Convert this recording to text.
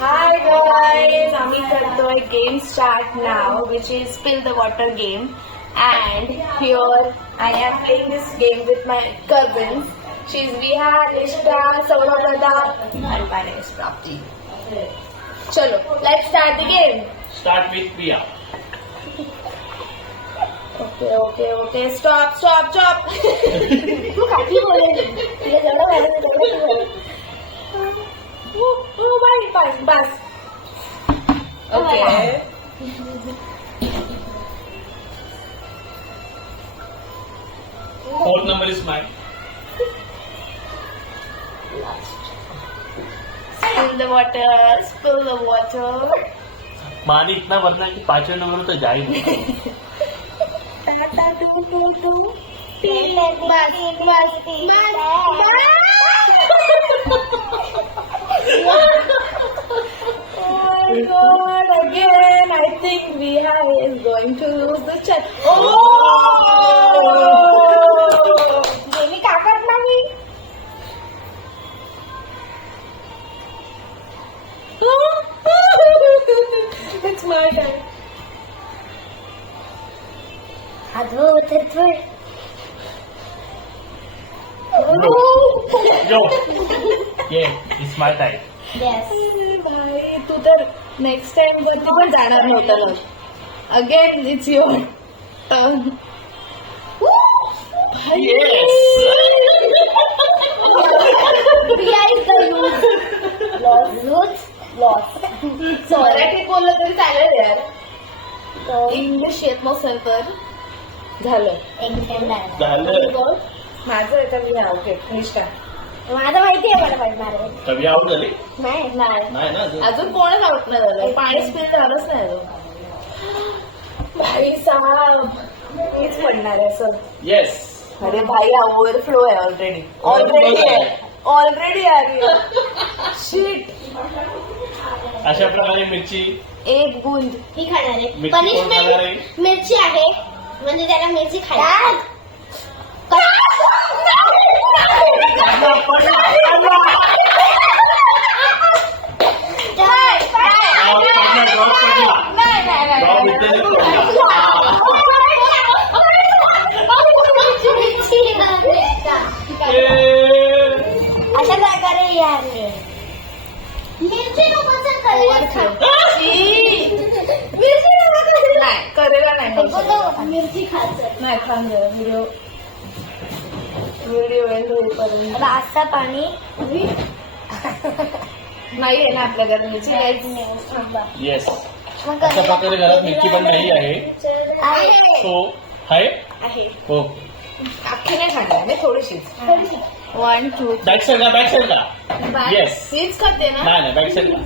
Hi guys, आम्ही करतोय game start now, which is spill the water game, and here I am playing this game with my cousins. She's Viha, Nishta, Saurabhada, and my name is Prapti. Chalo, let's start the game. Start with Priya. Okay. Stop. तू काही बोलेल? तुला जेवढं माहिती तेवढं तू बोल. बस. Okay. Fourth number is mine. Spill the water. पानी इतना भरना है कि पांचवें नंबर तो जा ही नहीं. Oh God, again, I think Viha is going to lose the chance. गेली काकत नाही. It's my turn. Yo. Yeah, it's my time. भाई तू तर नेक्स्ट टाइम वरती पण जाणार नव्हतं. Again it's your turn. Yes. मराठीत बोललं तरी चालेल यार. इंग्लिश येत नसेल तर झालं. झालं. माझं येतं मी ओके निष्ठा. माझं माहिती आहे मला पडणार कवी आउट झाली नाही नाही ना अजून. अजून कोणच आउट नाही झालं. पाणी स्पिल झालंच नाही अजून. भाई साहेब मीच पडणार आहे सर. येस. अरे भाई हा ओव्हरफ्लो आहे ऑलरेडी आहे. शिट. अशा प्रकारे मिरची एक गुंज. ही खाणार आहे मिरची कोण खाणार आहे? पनिशमेंट मिरची आहे म्हणजे त्याला मिरची खायला अशा प्रकारे यार मिरची नाही करेला नाही. मिरची खायचं नाही खांदे व्हिडिओ एंड होईपर्यंत रास्ता पाणी नाही आहे ना आपल्या घरात मिरची. येस. अशा प्रकारे घरात मिरची पण नाही आहे. सो आहे हो. अख्खी नाही खाणार मी थोडीशीच. 1 2 बॅक साईड का येस. हीच खाते ना. नाही बॅक साईड का